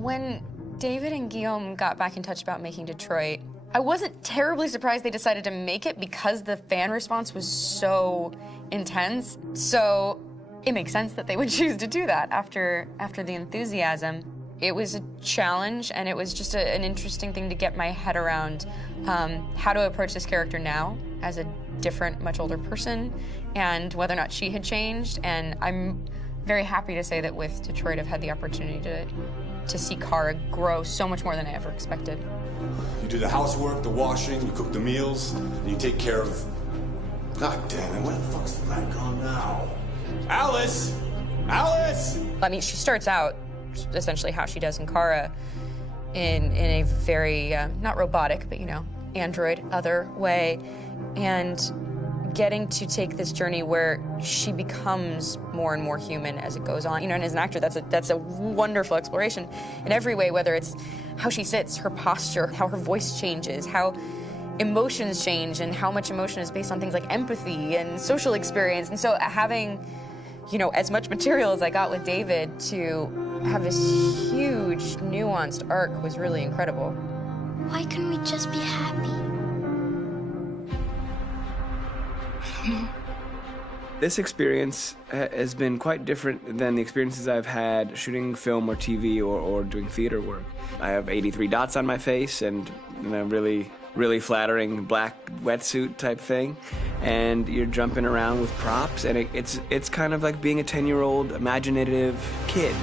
When David and Guillaume got back in touch about making Detroit, I wasn't terribly surprised they decided to make it because the fan response was so intense. So it makes sense that they would choose to do that after the enthusiasm. It was a challenge, and it was just an interesting thing to get my head around how to approach this character now as a different, much older person, and whether or not she had changed. And I'm very happy to say that with Detroit, I've had the opportunity to see Kara grow so much more than I ever expected. You do the housework, the washing, you cook the meals, and you take care of... God damn it, where the fuck's the light gone now? Alice! Alice! I mean, she starts out essentially how she does in Kara in a very, not robotic, but, you know, android other way, and getting to take this journey where she becomes more and more human as it goes on. You know, and as an actor, that's a wonderful exploration in every way, whether it's how she sits, her posture, how her voice changes, how emotions change, and how much emotion is based on things like empathy and social experience. And so having, you know, as much material as I got with David to have this huge, nuanced arc was really incredible. Why couldn't we just be happy? This experience has been quite different than the experiences I've had shooting film or TV or doing theater work. I have 83 dots on my face and a really flattering black wetsuit type thing, and you're jumping around with props, and it's kind of like being a 10-year-old imaginative kid,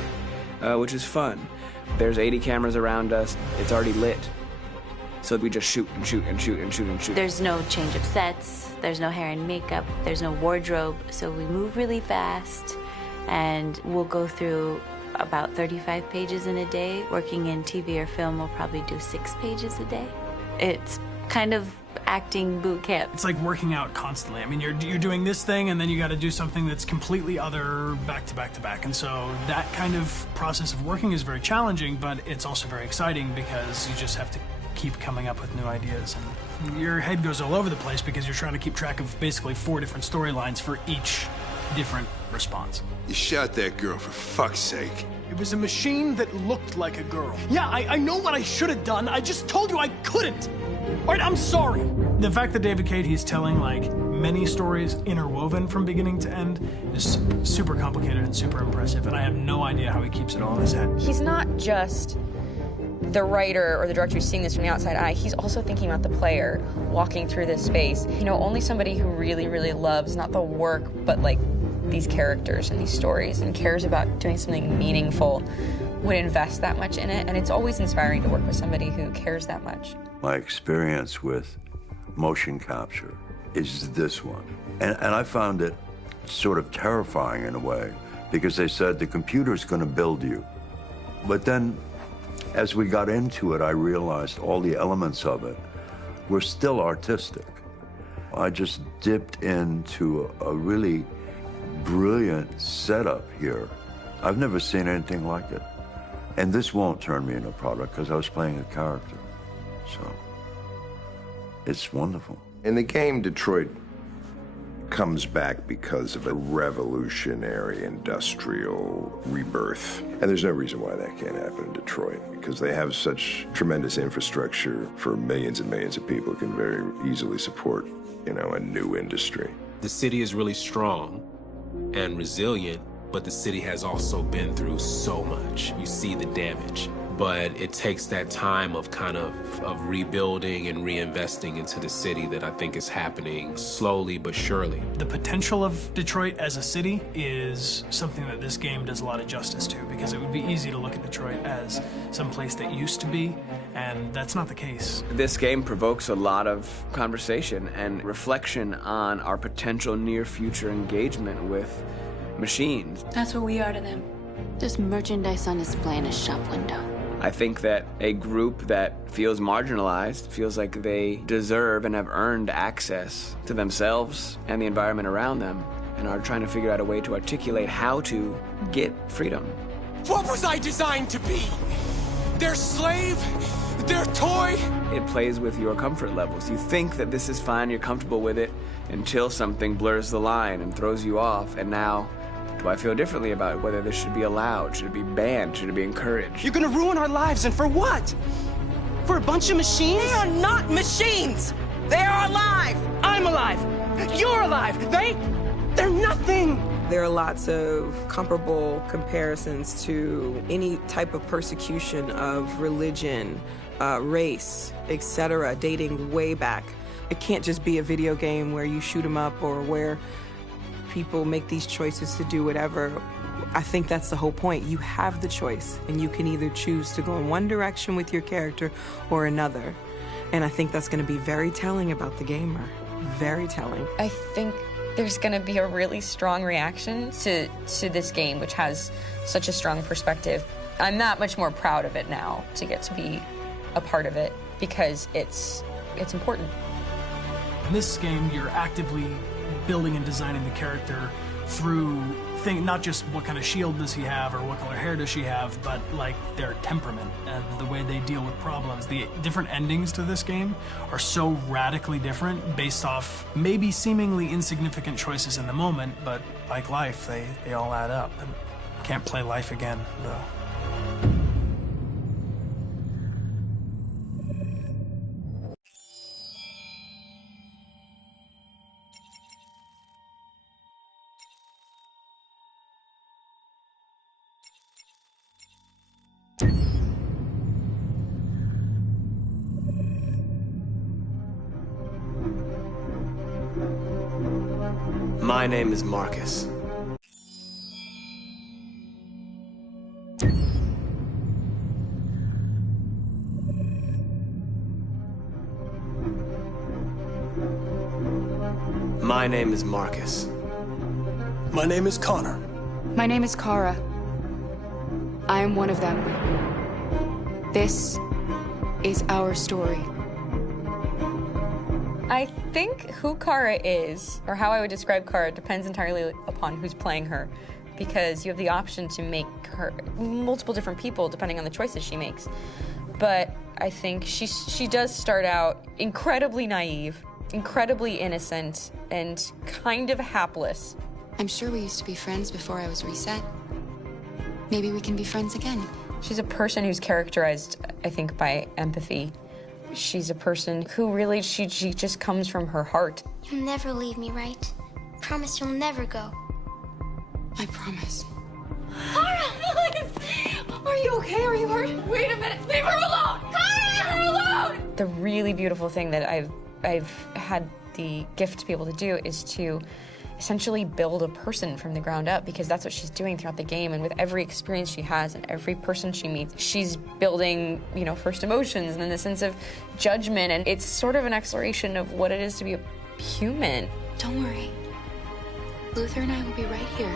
which is fun. There's 80 cameras around us. It's already lit. So we just shoot and shoot and shoot and shoot and shoot. There's no change of sets, there's no hair and makeup, there's no wardrobe, so we move really fast, and we'll go through about 35 pages in a day. Working in TV or film, we'll probably do 6 pages a day. It's kind of acting boot camp. It's like working out constantly. I mean, you're doing this thing, and then you got to do something that's completely other back to back to back. And so that kind of process of working is very challenging, but it's also very exciting because you just have to keep coming up with new ideas, and your head goes all over the place because you're trying to keep track of basically 4 different storylines for each different response. You shot that girl, for fuck's sake. It was a machine that looked like a girl. Yeah, I know what I should have done. I just told you I couldn't. All right, I'm sorry. The fact that David Cade, he's telling like many stories interwoven from beginning to end is super complicated and super impressive, and I have no idea how he keeps it all in his head. He's not just the writer or the director who's seeing this from the outside eye, he's also thinking about the player walking through this space. You know, only somebody who really, really loves not the work, but like these characters and these stories and cares about doing something meaningful would invest that much in it. And it's always inspiring to work with somebody who cares that much. My experience with motion capture is this one. And I found it sort of terrifying in a way, because they said the computer's going to build you. But then as we got into it, I realized all the elements of it were still artistic. I just dipped into a really brilliant setup here. I've never seen anything like it. And this won't turn me into a product because I was playing a character. So it's wonderful. In the game, Detroit comes back because of a revolutionary industrial rebirth. And there's no reason why that can't happen in Detroit, because they have such tremendous infrastructure for millions and millions of people who can very easily support, you know, a new industry. The city is really strong and resilient, but the city has also been through so much. You see the damage. But it takes that time of kind of rebuilding and reinvesting into the city that I think is happening slowly but surely. The potential of Detroit as a city is something that this game does a lot of justice to, because it would be easy to look at Detroit as some place that used to be, and that's not the case. This game provokes a lot of conversation and reflection on our potential near-future engagement with machines. That's what we are to them. Just merchandise on display in a shop window. I think that a group that feels marginalized, feels like they deserve and have earned access to themselves and the environment around them, and are trying to figure out a way to articulate how to get freedom. What was I designed to be? Their slave? Their toy? It plays with your comfort levels. You think that this is fine, you're comfortable with it, until something blurs the line and throws you off, and now Do I feel differently about whether this should be allowed? Should it be banned? Should it be encouraged? You're gonna ruin our lives, and for what? For a bunch of machines? They are not machines! They are alive! I'm alive! You're alive! They're nothing! There are lots of comparable comparisons to any type of persecution of religion, race, etc., dating way back. It can't just be a video game where you shoot 'em up or where people make these choices to do whatever. I think that's the whole point. You have the choice, and you can either choose to go in one direction with your character or another. And I think that's going to be very telling about the gamer. Very telling. I think there's going to be a really strong reaction to this game, which has such a strong perspective. I'm that much more proud of it now to get to be a part of it because it's important. In this game, you're actively building and designing the character through not just what kind of shield does he have or what color hair does she have, but like their temperament and the way they deal with problems. The different endings to this game are so radically different based off maybe seemingly insignificant choices in the moment, but like life, they all add up. And can't play life again, though. My name is Marcus. My name is Marcus. My name is Connor. My name is Kara. I am one of them. This is our story. I think who Kara is, or how I would describe Kara, depends entirely upon who's playing her, because you have the option to make her multiple different people depending on the choices she makes. But I think she does start out incredibly naive, incredibly innocent, and kind of hapless. I'm sure we used to be friends before I was reset. Maybe we can be friends again. She's a person who's characterized, I think, by empathy. She's a person who really, she just comes from her heart. You'll never leave me, right? Promise you'll never go. I promise. Kara, please! Are you okay? Are you hurt? Wait a minute. Leave her alone! Kara, leave her alone! The really beautiful thing that I've had the gift to be able to do is to essentially build a person from the ground up, because that's what she's doing throughout the game. And with every experience she has and every person she meets, she's building, first emotions and then the sense of judgment. And it's sort of an exploration of what it is to be a human. Don't worry. Luther and I will be right here.